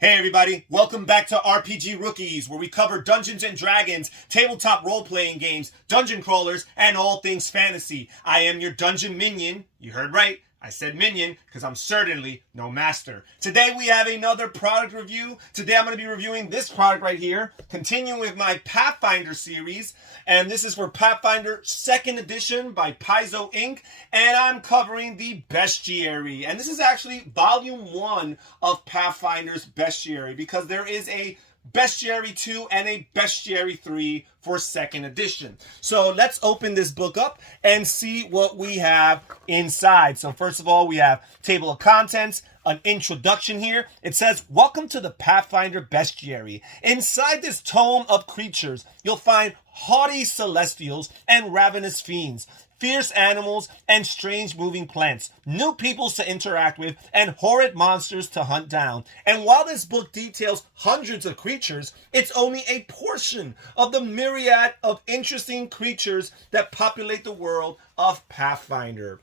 Hey everybody, welcome back to RPG Rookies, where we cover Dungeons & Dragons, tabletop role-playing games, dungeon crawlers, and all things fantasy. I am your dungeon minion. You heard right. I said minion because I'm certainly no master. Today we have another product review. Today I'm going to be reviewing this product right here, continuing with my Pathfinder series. And this is for Pathfinder 2nd edition by Paizo Inc. And I'm covering the Bestiary. And this is actually volume 1 of Pathfinder's Bestiary, because there is a Bestiary 2 and a Bestiary 3 for 2nd edition. So let's open this book up and see what we have inside. So first of all, we have table of contents, an introduction here. It says, welcome to the Pathfinder Bestiary. Inside this tome of creatures, you'll find haughty celestials and ravenous fiends, fierce animals and strange moving plants, new peoples to interact with, and horrid monsters to hunt down. And while this book details hundreds of creatures, it's only a portion of the myriad of interesting creatures that populate the world of Pathfinder.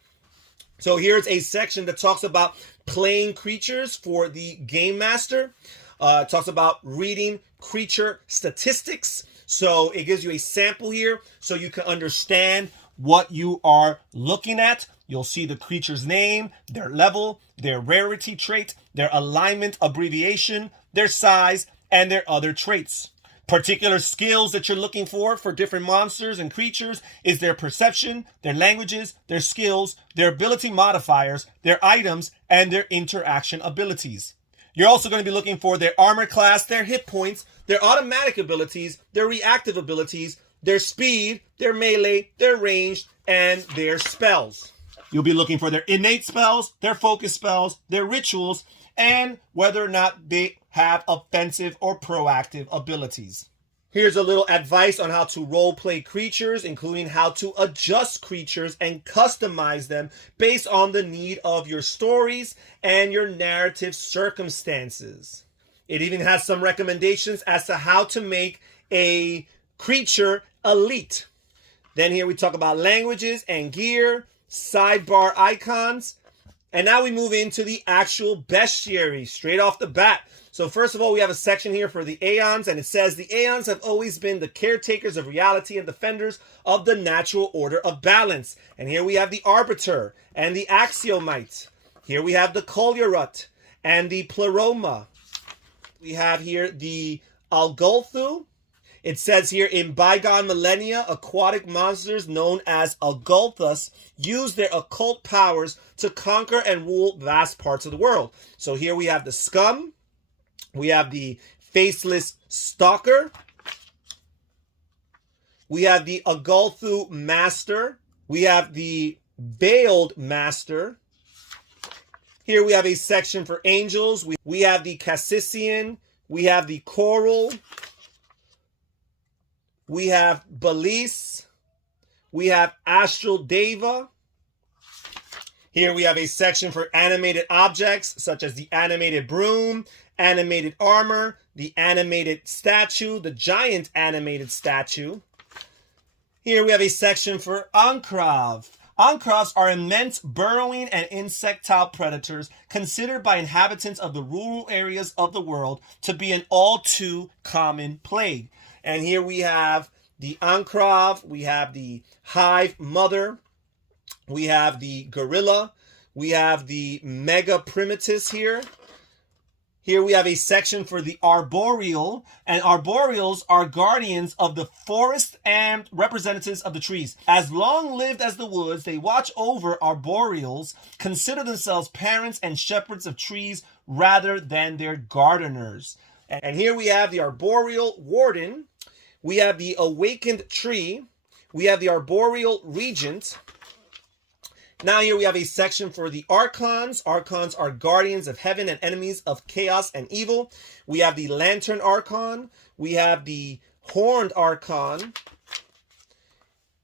So here's a section that talks about playing creatures for the Game Master. It talks about reading creature statistics. So it gives you a sample here so you can understand what you are looking at. You'll see the creature's name, their level, their rarity trait, their alignment abbreviation, their size, and their other traits. Particular skills that you're looking for different monsters and creatures is their perception, their languages, their skills, their ability modifiers, their items, and their interaction abilities. You're also going to be looking for their armor class, their hit points, their automatic abilities, their reactive abilities, their speed, their melee, their ranged, and their spells. You'll be looking for their innate spells, their focus spells, their rituals, and whether or not they have offensive or proactive abilities. Here's a little advice on how to roleplay creatures, including how to adjust creatures and customize them based on the need of your stories and your narrative circumstances. It even has some recommendations as to how to make a creature elite. Then here we talk about languages and gear, sidebar icons, and now we move into the actual bestiary straight off the bat. So first of all, we have a section here for the Aeons, and it says the Aeons have always been the caretakers of reality and defenders of the natural order of balance. And here we have the Arbiter and the Axiomite. Here we have the Kolyarut and the Pleroma. We have here the Algolthu. It says here, in bygone millennia, aquatic monsters known as Algolthus used their occult powers to conquer and rule vast parts of the world. So here we have the Scum. We have the Faceless Stalker. We have the Agolthu Master. We have the Veiled Master. Here we have a section for angels. We have the Cassisian. We have the Coral. We have Belize. We have Astral Deva. Here we have a section for animated objects, such as the animated broom, animated armor, the animated statue, the giant animated statue. Here we have a section for Ancrav. Ancravs are immense burrowing and insectile predators considered by inhabitants of the rural areas of the world to be an all too common plague. And here we have the Ancrav, we have the Hive Mother, we have the Gorilla, we have the Mega Primitus here. Here we have a section for the Arboreal, and Arboreals are guardians of the forest and representatives of the trees. As long-lived as the woods, they watch over Arboreals, consider themselves parents and shepherds of trees rather than their gardeners. And here we have the Arboreal Warden. We have the Awakened Tree. We have the Arboreal Regent. Now here we have a section for the Archons. Archons are guardians of heaven and enemies of chaos and evil. We have the Lantern Archon. We have the Horned Archon.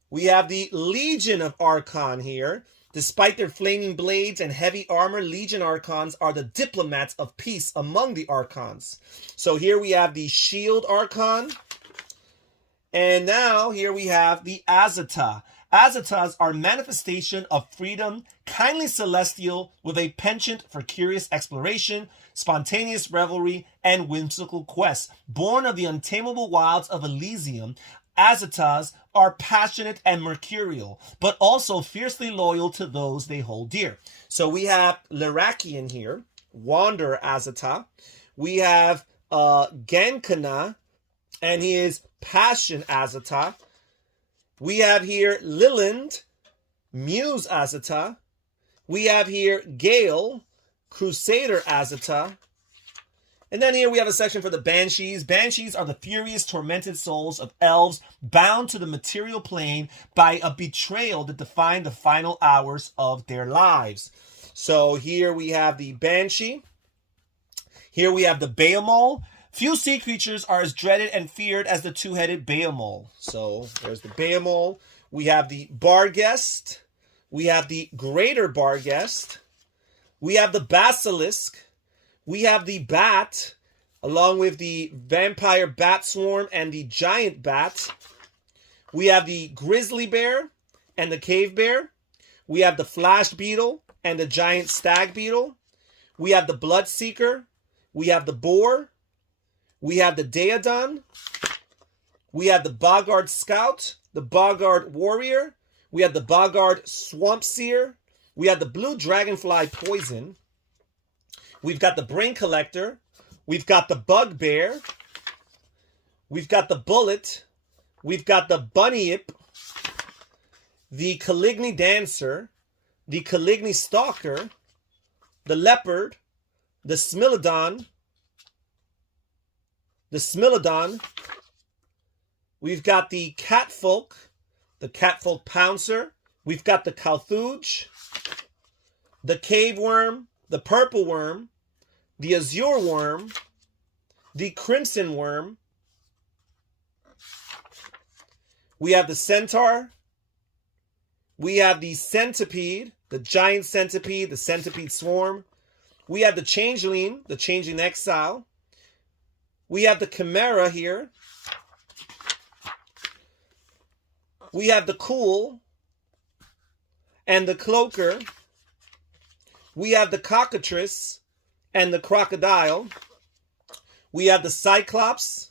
We have the Legion of Archon here. Despite their flaming blades and heavy armor, Legion Archons are the diplomats of peace among the Archons. So here we have the Shield Archon. And now here we have the Azita. Azitas are manifestation of freedom, kindly celestial with a penchant for curious exploration, spontaneous revelry, and whimsical quests. Born of the untamable wilds of Elysium, Azitas are passionate and mercurial, but also fiercely loyal to those they hold dear. So we have Lyrakian here, Wander Azita. We have Gankana, and he is Passion Azita. We have here Liland, Muse Azita. We have here Gale, Crusader Azita. And then here we have a section for the Banshees. Banshees are the furious, tormented souls of elves bound to the material plane by a betrayal that defined the final hours of their lives. So here we have the Banshee. Here we have the Behemoth. Few sea creatures are as dreaded and feared as the two-headed Behemoth. So there's the Behemoth. We have the Barghest. We have the Greater Barghest. We have the Basilisk. We have the Bat, along with the Vampire Bat Swarm and the Giant Bat. We have the Grizzly Bear and the Cave Bear. We have the Flash Beetle and the Giant Stag Beetle. We have the Bloodseeker. We have the Boar. We have the Daedon. We have the Boggart Scout, the Boggart Warrior. We have the Boggart Swamp Seer. We have the Blue Dragonfly Poison. We've got the Brain Collector. We've got the Bugbear. We've got the Bullet. We've got the Bunyip. The Caligny Dancer. The Caligny Stalker. The Leopard. The Smilodon. The Smilodon. We've got the Catfolk. The Catfolk Pouncer. We've got the Calthooge. The Cave Worm. The Purple Worm. The Azure Worm, the Crimson Worm. We have the Centaur. We have the Centipede, the Giant Centipede, the Centipede Swarm. We have the Changeling Exile. We have the Chimera here. We have the Cool and the Cloaker. We have the Cockatrice and the Crocodile. We have the Cyclops.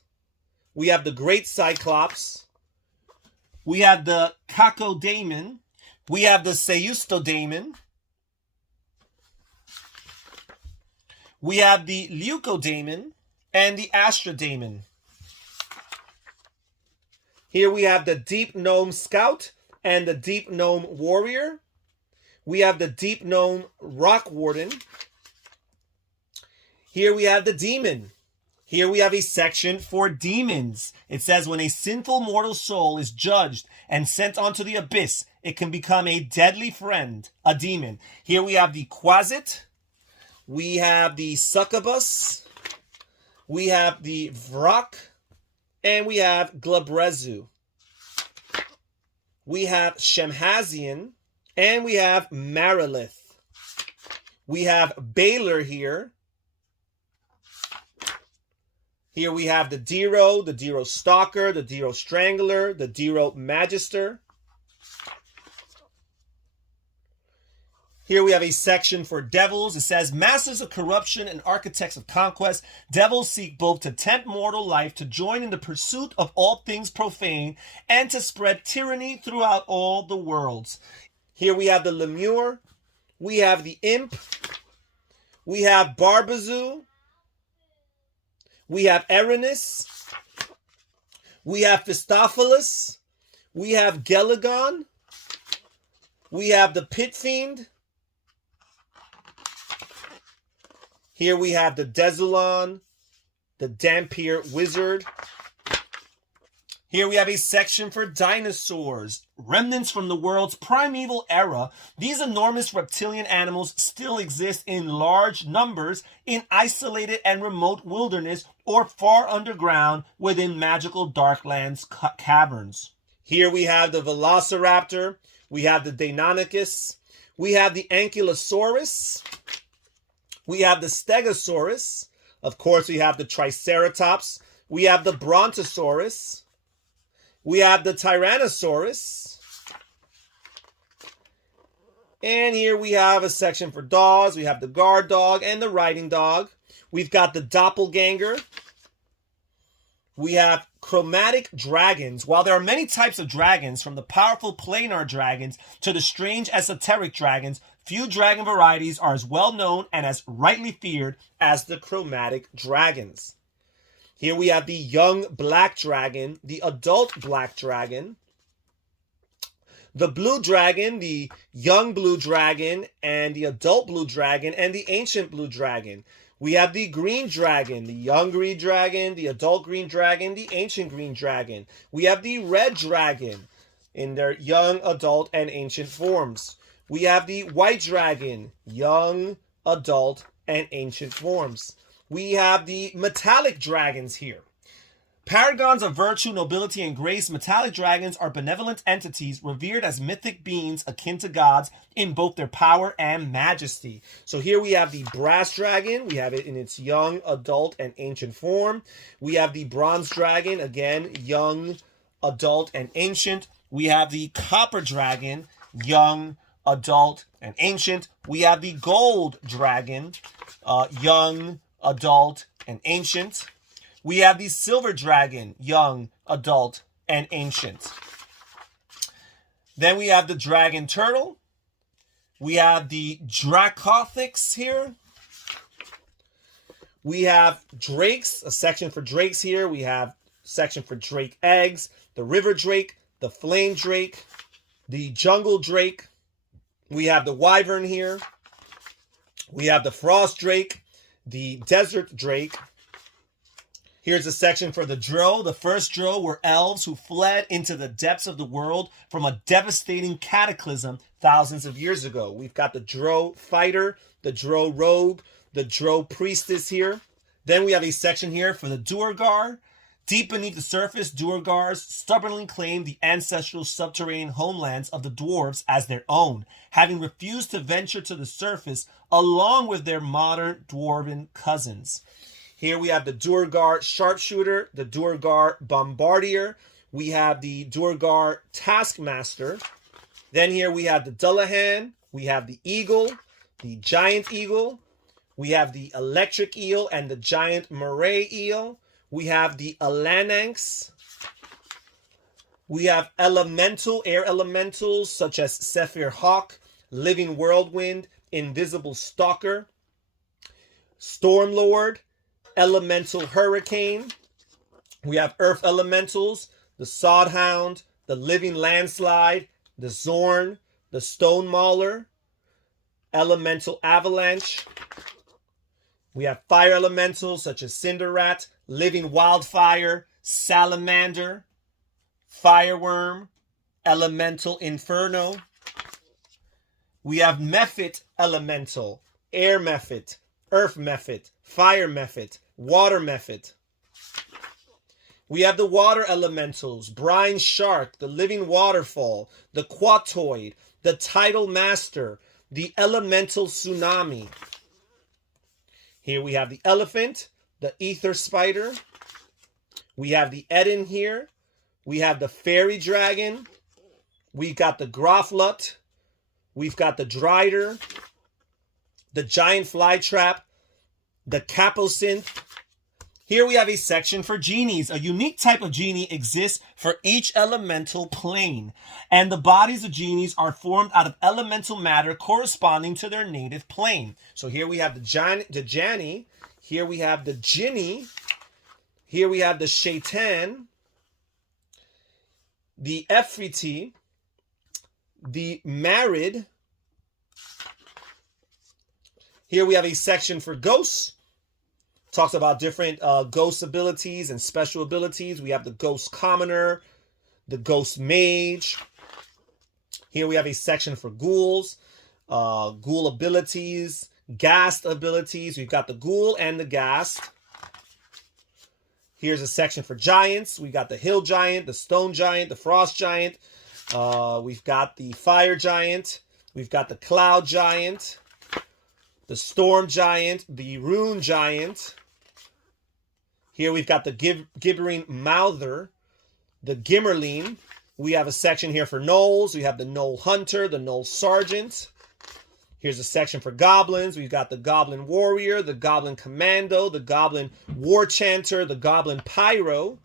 We have the Great Cyclops. We have the Cacodemon. We have the Seustodemon. We have the Leucodemon and the Astrodemon. Here we have the Deep Gnome Scout and the Deep Gnome Warrior. We have the Deep Gnome Rock Warden. Here we have the Demon. Here we have a section for demons. It says when a sinful mortal soul is judged and sent onto the abyss, it can become a deadly friend, a demon. Here we have the Quasit. We have the Succubus. We have the Vrock. And we have Glabrezu. We have Shemhazian. And we have Marilith. We have Baylor here. Here we have the Dero Stalker, the Dero Strangler, the Dero Magister. Here we have a section for devils. It says, masters of corruption and architects of conquest, devils seek both to tempt mortal life, to join in the pursuit of all things profane, and to spread tyranny throughout all the worlds. Here we have the Lemure. We have the Imp. We have Barbazu. We have Erinus. We have Phistophilis. We have Gelagon. We have the Pit Fiend. Here we have the Desulon, the Dampier Wizard. Here we have a section for dinosaurs, remnants from the world's primeval era. These enormous reptilian animals still exist in large numbers in isolated and remote wilderness or far underground within magical Darklands caverns. Here we have the Velociraptor, we have the Deinonychus, we have the Ankylosaurus, we have the Stegosaurus, of course we have the Triceratops, we have the Brontosaurus, we have the Tyrannosaurus. And here we have a section for dogs. We have the guard dog and the riding dog. We've got the Doppelganger. We have Chromatic Dragons. While there are many types of dragons, from the powerful planar dragons to the strange esoteric dragons, few dragon varieties are as well known and as rightly feared as the Chromatic Dragons. Here we have the young black dragon, the adult black dragon, the blue dragon, the young blue dragon, and the adult blue dragon, and the ancient blue dragon. We have the green dragon, the young green dragon, the adult green dragon, the ancient green dragon. We have the red dragon in their young, adult, and ancient forms. We have the white dragon, young, adult, and ancient forms. We have the metallic dragons here. Paragons of virtue, nobility, and grace, metallic dragons are benevolent entities revered as mythic beings akin to gods in both their power and majesty. So here we have the brass dragon. We have it in its young, adult, and ancient form. We have the bronze dragon, again, young, adult, and ancient. We have the copper dragon, young, adult, and ancient. We have the gold dragon, young, adult, and ancient. We have the silver dragon, young, adult, and ancient. Then we have the dragon turtle. We have the Dracothics here. We have drakes, a section for drakes here. We have a section for drake eggs, the river drake, the flame drake, the jungle drake. We have the wyvern here. We have the frost drake, the desert drake. Here's a section for the Drow. The first Drow were elves who fled into the depths of the world from a devastating cataclysm thousands of years ago. We've got the Drow fighter, the Drow rogue, the Drow priestess here. Then we have a section here for the Duergar. Deep beneath the surface, Duergars stubbornly claim the ancestral subterranean homelands of the dwarves as their own, having refused to venture to the surface along with their modern dwarven cousins. Here we have the Duergar Sharpshooter, the Duergar Bombardier. We have the Duergar Taskmaster. Then here we have the Dullahan. We have the Eagle, the Giant Eagle. We have the Electric Eel and the Giant Moray Eel. We have the Alananx. We have elemental, air elementals such as Sephir Hawk, Living Whirlwind, Invisible Stalker, Stormlord, Elemental Hurricane. We have Earth Elementals, the Sodhound, the Living Landslide, the Zorn, the Stone Mauler, Elemental Avalanche. We have Fire Elementals such as Cinderrat, Living Wildfire, Salamander, Fireworm, Elemental Inferno. We have Mephit Elemental, Air Mephit, Earth Mephit, Fire Mephit, Water Mephit. We have the Water Elementals, Brine Shark, the Living Waterfall, the Quatoid, the Tidal Master, the Elemental Tsunami. Here we have the Elephant, the Ether Spider. We have the Eden here. We have the Fairy Dragon. We've got the Groflut. We've got the Drider, the Giant Flytrap, the Caposynth. Here we have a section for genies. A unique type of genie exists for each elemental plane, and the bodies of genies are formed out of elemental matter corresponding to their native plane. So here we have the Jani, here we have the Jinni, here we have the Shaitan, the Efriti, the Marid. Here we have a section for ghosts. Talks about different ghost abilities and special abilities. We have the Ghost Commoner, the Ghost Mage. Here we have a section for ghouls, ghoul abilities, ghast abilities. We've got the ghoul and the ghast. Here's a section for giants. We got the Hill Giant, the Stone Giant, the Frost Giant. We've got the Fire Giant. We've got the Cloud Giant, the Storm Giant, the Rune Giant. Here we've got the Gibbering Mouther, the Gimmerling. We have a section here for gnolls. We have the Gnoll Hunter, the Gnoll Sergeant. Here's a section for goblins. We've got the Goblin Warrior, the Goblin Commando, the Goblin War Chanter, the Goblin Pyro.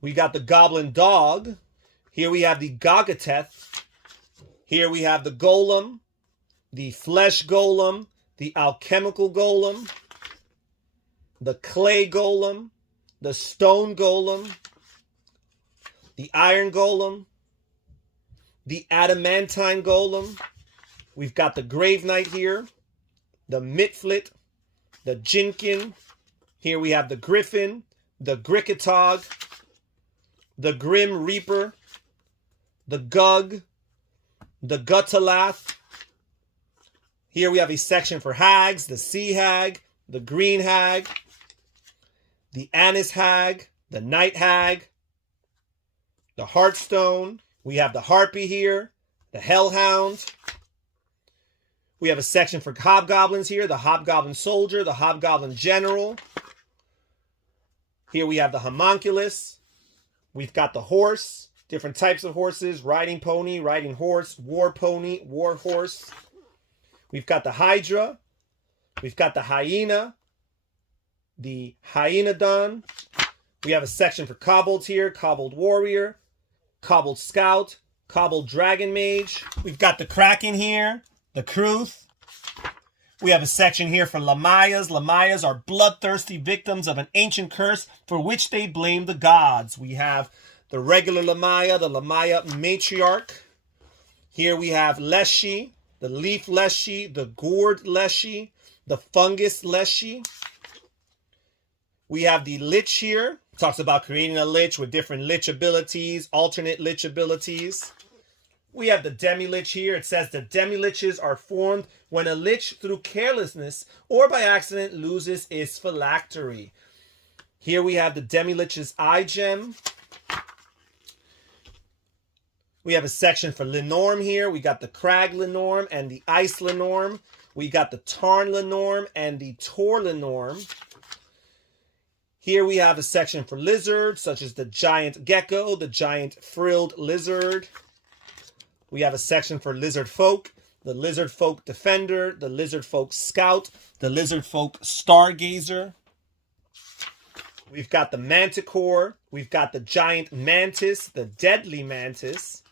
We got the Goblin Dog. Here we have the Gogateth. Here we have the Golem, the Flesh Golem, the Alchemical Golem, the Clay Golem, the Stone Golem, the Iron Golem, the Adamantine Golem. We've got the Grave Knight here, the Mitflit, the Jinkin. Here we have the Griffin, the Gricketog, the Grim Reaper, the Gug, the Gutalath. Here we have a section for hags, the Sea Hag, the Green Hag, the Anise Hag, the Night Hag, the Heartstone. We have the Harpy here, the Hellhound. We have a section for Hobgoblins here, the Hobgoblin Soldier, the Hobgoblin General. Here we have the Homunculus. We've got the horse, different types of horses, riding pony, riding horse, war pony, war horse. We've got the Hydra. We've got the Hyena, the Hyenodon. We have a section for Kobolds here, Kobold Warrior, Kobold Scout, Kobold Dragon Mage. We've got the Kraken here, the Kruth. We have a section here for Lamayas. Lamayas are bloodthirsty victims of an ancient curse for which they blame the gods. We have the regular Lamaya, the Lamaya Matriarch. Here we have Leshy, the Leaf Leshy, the Gourd Leshy, the Fungus Leshy. We have the Lich here. Talks about creating a Lich with different Lich abilities, alternate Lich abilities. We have the Demi-Lich here. It says the Demi-Liches are formed when a Lich, through carelessness or by accident, loses its phylactery. Here we have the Demi-Lich's Eye Gem. We have a section for Lenorm here. We got the Crag Lenorm and the Ice Lenorm. We got the Tarn Lenorm and the Tor Lenorm. Here we have a section for lizards, such as the Giant Gecko, the Giant Frilled Lizard. We have a section for Lizard Folk, the Lizard Folk Defender, the Lizard Folk Scout, the Lizard Folk Stargazer. We've got the Manticore. We've got the Giant Mantis, the Deadly Mantis.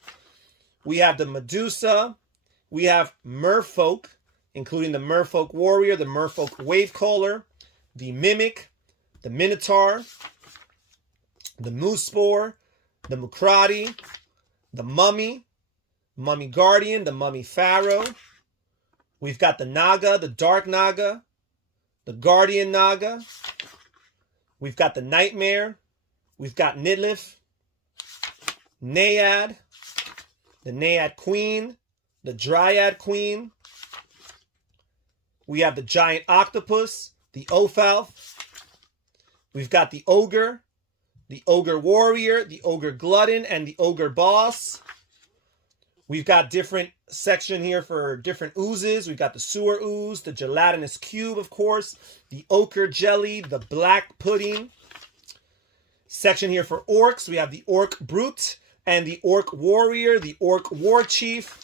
We have the Medusa. We have Merfolk, including the Merfolk Warrior, the Merfolk Wavecaller, the Mimic, the Minotaur, the Moosespore, the Mukrati, the Mummy, Mummy Guardian, the Mummy Pharaoh. We've got the Naga, the Dark Naga, the Guardian Naga. We've got the Nightmare. We've got Nidlif, Naiad, the Naiad Queen, the Dryad Queen. We have the Giant Octopus, the Ophalf. We've got the Ogre Warrior, the Ogre Glutton, and the Ogre Boss. We've got different section here for different oozes. We've got the Sewer Ooze, the Gelatinous Cube, of course, the Ochre Jelly, the Black Pudding. Section here for Orcs. We have the Orc Brute and the Orc Warrior, the Orc War Chief.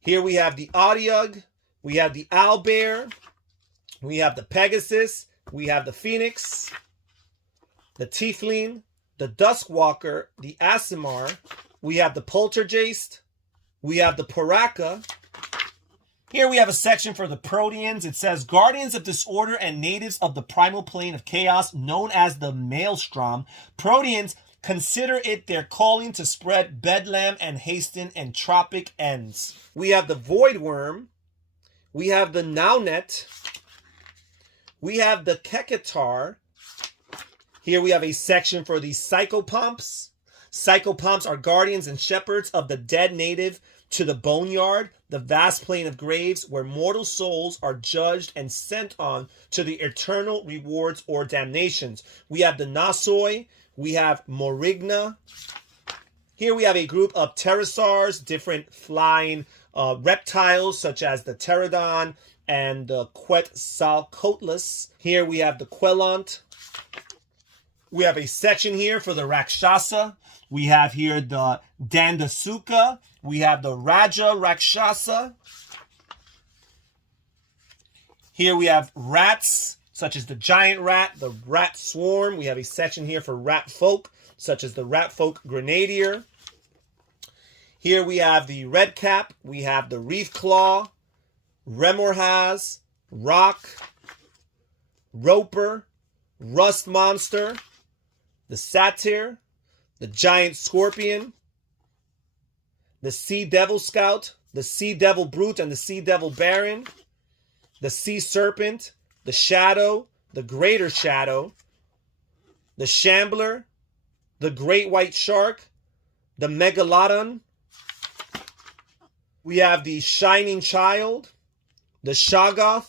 Here we have the Audiug. We have the Owlbear. We have the Pegasus. We have the Phoenix, the Tiefling, the Duskwalker, the Aasimar. We have the Poltergeist. We have the Paraka. Here we have a section for the Proteans. It says, Guardians of Disorder and natives of the primal plane of chaos, known as the Maelstrom, Proteans consider it their calling to spread bedlam and hasten entropic ends. We have the Voidworm. We have the Naunet. We have the Keketar. Here we have a section for the Psychopomps. Psychopomps are guardians and shepherds of the dead native to the boneyard, the vast plain of graves where mortal souls are judged and sent on to the eternal rewards or damnations. We have the Nasoi. We have Morigna. Here we have a group of pterosaurs, different flying reptiles such as the pterodon and the Quetzalcoatlus. Here we have the Quelont. We have a section here for the Rakshasa. We have here the Dandasuka. We have the Raja Rakshasa. Here we have rats, such as the giant rat, the rat swarm. We have a section here for rat folk, such as the rat folk grenadier. Here we have the red cap. We have the reef claw, Remorhaz, rock, roper, rust monster, the satyr, the giant scorpion, the sea devil scout, the sea devil brute and the sea devil baron, the sea serpent, the shadow, the greater shadow, the shambler, the great white shark, the megalodon. We have the shining child, the shoggoth,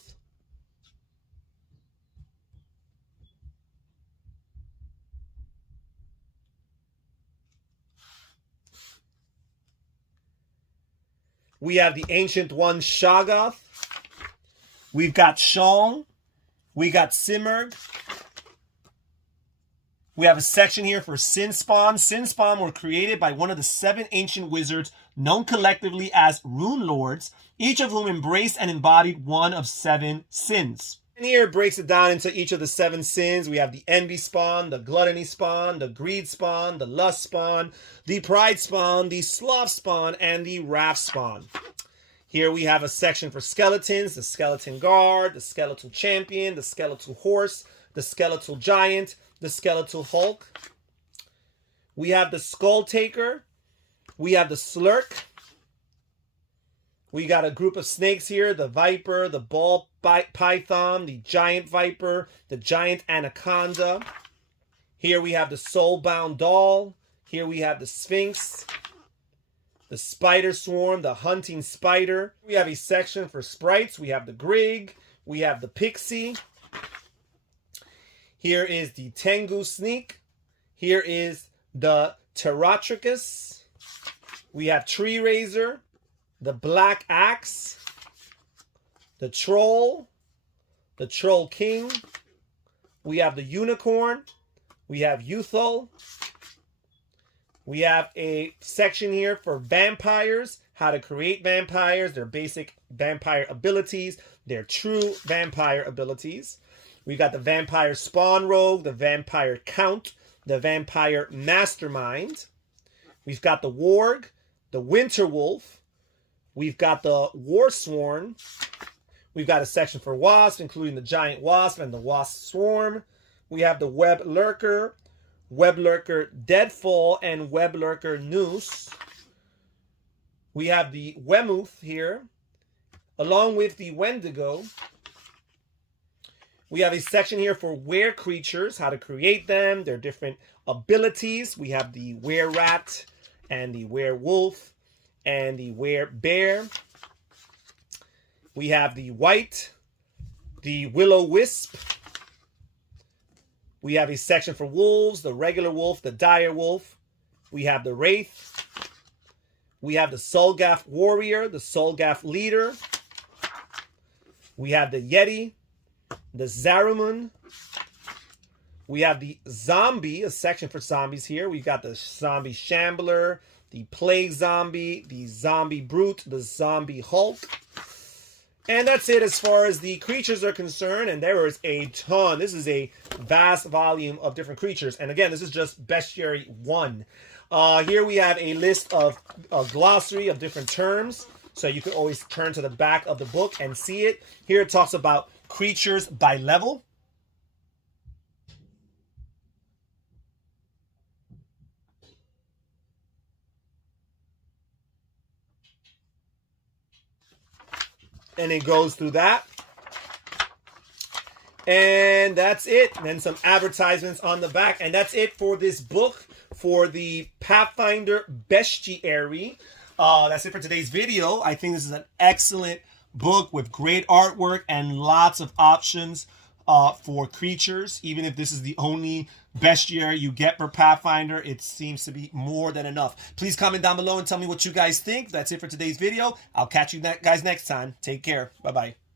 we have the ancient one shoggoth. We've got Shong. We got Simurg. We have a section here for Sin Spawn. Sin Spawn were created by one of the 7 ancient wizards known collectively as Rune Lords, each of whom embraced and embodied one of 7 sins. And here it breaks it down into each of the 7 sins. We have the Envy Spawn, the Gluttony Spawn, the Greed Spawn, the Lust Spawn, the Pride Spawn, the Sloth Spawn, and the Wrath Spawn. Here we have a section for skeletons, the Skeleton Guard, the Skeletal Champion, the Skeletal Horse, the Skeletal Giant, the Skeletal Hulk. We have the Skull Taker. We have the Slurk. We got a group of snakes here, the Viper, the Ball Python, the Giant Viper, the Giant Anaconda. Here we have the Soulbound Doll. Here we have the Sphinx, the Spider Swarm, the Hunting Spider. We have a section for sprites. We have the Grig. We have the Pixie. Here is the Tengu Sneak. Here is the Pterotrachus. We have Tree Razor, the Black Axe, the Troll King. We have the Unicorn. We have Euthal. We have a section here for vampires, how to create vampires, their basic vampire abilities, their true vampire abilities. We've got the Vampire Spawn Rogue, the Vampire Count, the Vampire Mastermind. We've got the Warg, the Winter Wolf. We've got the Warsworn. We've got a section for Wasp, including the Giant Wasp and the Wasp Swarm. We have the Web Lurker, Web Lurker Deadfall, and Web Lurker Noose. We have the Wemuth here, along with the Wendigo. We have a section here for were creatures, how to create them, their different abilities. We have the were rat and the werewolf and the were bear. We have the wight, the will-o-wisp. We have a section for wolves, the regular wolf, the dire wolf. We have the wraith. We have the Solgath warrior, the Solgath leader. We have the yeti, the Zarumun. We have the zombie, a section for zombies here. We've got the zombie shambler, the plague zombie, the zombie brute, the zombie Hulk. And that's it as far as the creatures are concerned. And there is a ton. This is a vast volume of different creatures. And again, this is just Bestiary 1. Here we have a list of a glossary of different terms. So you can always turn to the back of the book and see it. Here it talks about creatures by level. And it goes through that. And that's it. And then some advertisements on the back. And that's it for this book, for the Pathfinder Bestiary. That's it for today's video. I think this is an excellent book with great artwork and lots of options for creatures. Even if this is the only bestiary you get for Pathfinder, it seems to be more than enough. Please comment down below and tell me what you guys think. That's it for today's video. I'll catch you guys next time. Take care. Bye-bye.